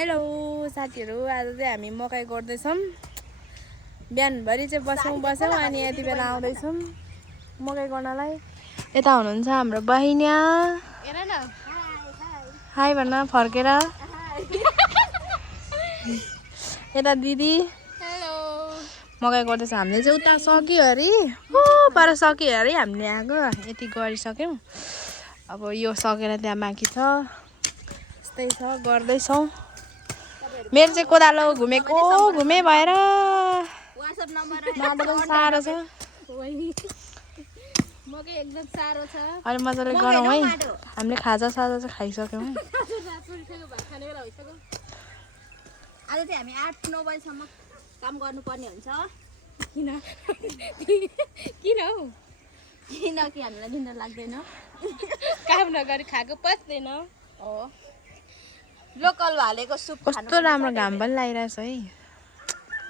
Hello साथीहरु, आज चाहिँ हामी मकै गर्दैछौं। बिहानभरि चाहिँ बस्यौं अनि यति बेला आउँदैछौं मकै गर्नलाई। यता हुनुहुन्छ हाम्रो बहिनी। हेर न, हाय भन्न फर्केर। यता दिदी हेलो मकै गर्दैछ। हामीले चाहिँ उता सक्यो अरे, पर सक्यो अरे। हामीले आगो यति गरिसक्यौं। अब यो सकेर त्यहाँ बाँकी छ, त्यस्तै छ, गर्दैछौं। मेरो चाहिँ कोदालो घुमेको घुमे भएर WhatsApp नम्बर सारो छ। मकै एकदम सारो छ। अनि मजाले गरौँ है। हामीले खाजा साजा चाहिँ खाइसक्यौं है। आज चाहिँ हामी 8-9 बजेसम्म काम गर्नुपर्ने हुन्छ। किन हौ? किनकि हामीलाई निन्द्रा लाग्दैन। काम नगरी खाएको पच्दैन। हो, लोकल हालेको सुप कस्तो राम्रो घाम पनि लागिरहेछ है।